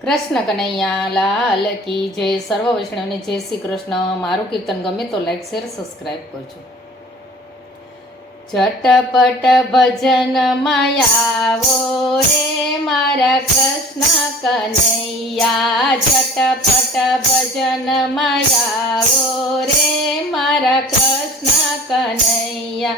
કૃષ્ણ કનૈયા લાલ કી જય. સર્વ વૈષ્ણવને જય શ્રી કૃષ્ણ. મારું કીર્તન ગમે તો લાઈક શેર સબસ્ક્રાઈબ કરજો. ઝટપટ ભજન માયાવો રે મારા કૃષ્ણ કનૈયા. ઝટપટ ભજન માયાવો રે મારા કૃષ્ણ કનૈયા.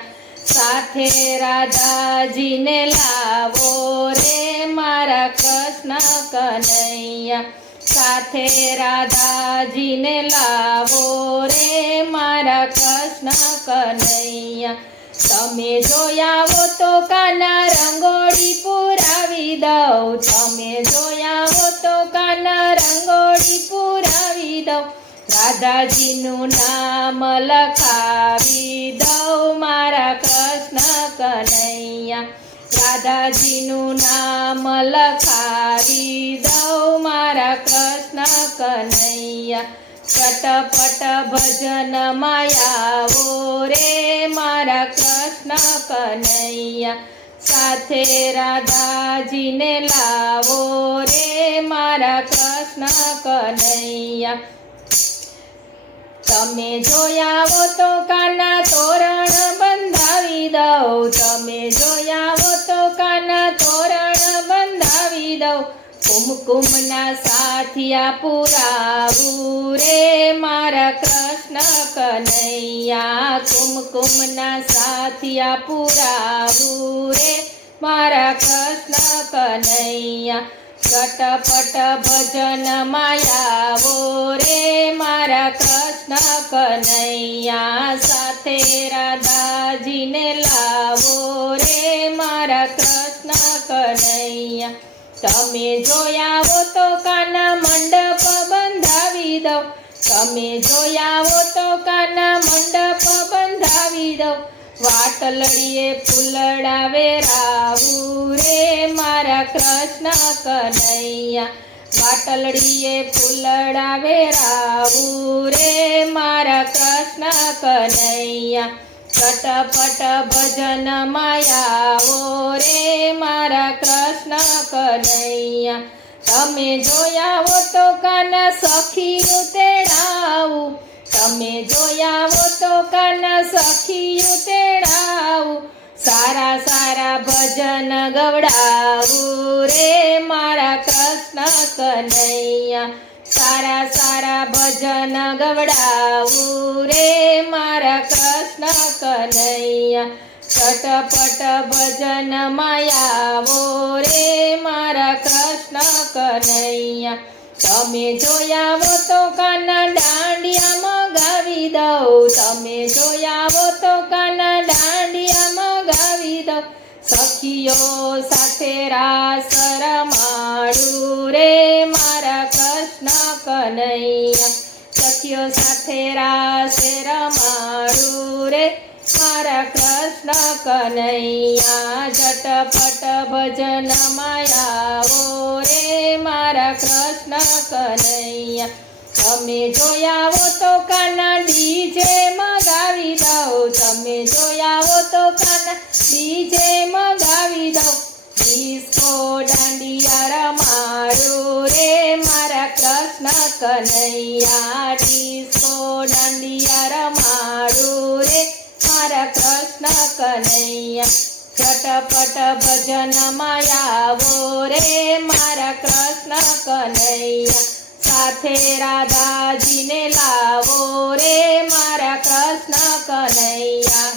સાથે રાધાજીને લાવો રે મારા કૃષ્ણ કનૈયા. સાથે રાધાજીને લાવો રે મારા કૃષ્ણ કનૈયા. તમે જોયા હો તો કાના રંગોળી પુરાવી દઉં. તમે જોયા હો તો કાના રંગોળી પુરાવી દઉં. રાધાજીનું નામ લખાવી દઉં મારા કૃષ્ણ કનૈયા. રાધાજીનું નામ લખાવી દઉં મારા કૃષ્ણ કનૈયા. ચટપટ ભજન માયાવો રે મારા કૃષ્ણ કનૈયા. સાથે રાધાજીને લાવો રે મારા કૃષ્ણ કનૈયા. તમે જોયા હો તો કાના તોરણ બંધાવી દઉં. તમે જોયા હો તો કાના તોરણ બંધાવી દઉં. કુમકુમના સાથિયા પુરાવું રે મારા કૃષ્ણ કનૈયા. કુમકુમના સાથિયા પુરાવું રે મારા કૃષ્ણ કનૈયા. ચટપટ ભજન માયાવો રે મારા કૃષ્ણ કનૈયા. સાથે રાધાજીને લાવો રે મારા કૃષ્ણ કનૈયા. તમે જોયા હો તો કાના મંડપ બંધાવી દઉં. તમે જોયા હો તો કાના મંડપ બંધાવી દઉં. વાટલડીએ ફૂલડા વેરાવું રે મારા કૃષ્ણ કનૈયા. વાટલડીએ ફૂલડા વેરાવું રે મારા કૃષ્ણ કનૈયા. ચટપટ ભજન માયાવો રે મારા કૃષ્ણ કનૈયા. તમે જોયા હો તો કાના સખીયું તેડાવું. તમે જોયા હો તો કાના સખીયું તેડાવું. સારા સારા ભજન ગવડાવું રે મારા કૃષ્ણ કનૈયા. સારા સારા ભજન ગવડાવું રે મારા કૃષ્ણ કનૈયા. ચટપટ ભજન માયાવો રે મારા કૃષ્ણ કનૈયા. તમે જોયા હો તો કાના દાંડિયા મગાવી દઉં. તમે જોયા હો તો કાના દાંડિયા મગાવી દઉં. સખીઓ સાથે રાસ રમાડું રે મારા કૃષ્ણ કનૈયા. સખીઓ સાથે રાસ રમાડું રે મારા કૃષ્ણ કનૈયા. ઝટપટ ભજન માયાવો રે મારા કૃષ્ણ કનૈયા. તમે જોયા હો તો કાના ડીજે મગાવી દઉં. તમે જોયા હો તો કાના ડીજે મગાવી દઉં. ડિસ્કો દાંડિયા રમાડું રે મારા કૃષ્ણ કનૈયા. ડિસ્કો દાંડિયા રમાડું રે મારા કૃષ્ણ કનૈયા. ચટપટ ભજન માયાવો રે મારા કૃષ્ણ કનૈયા. સાથે રાધાજીને લાવો રે મારા કૃષ્ણ કનૈયા.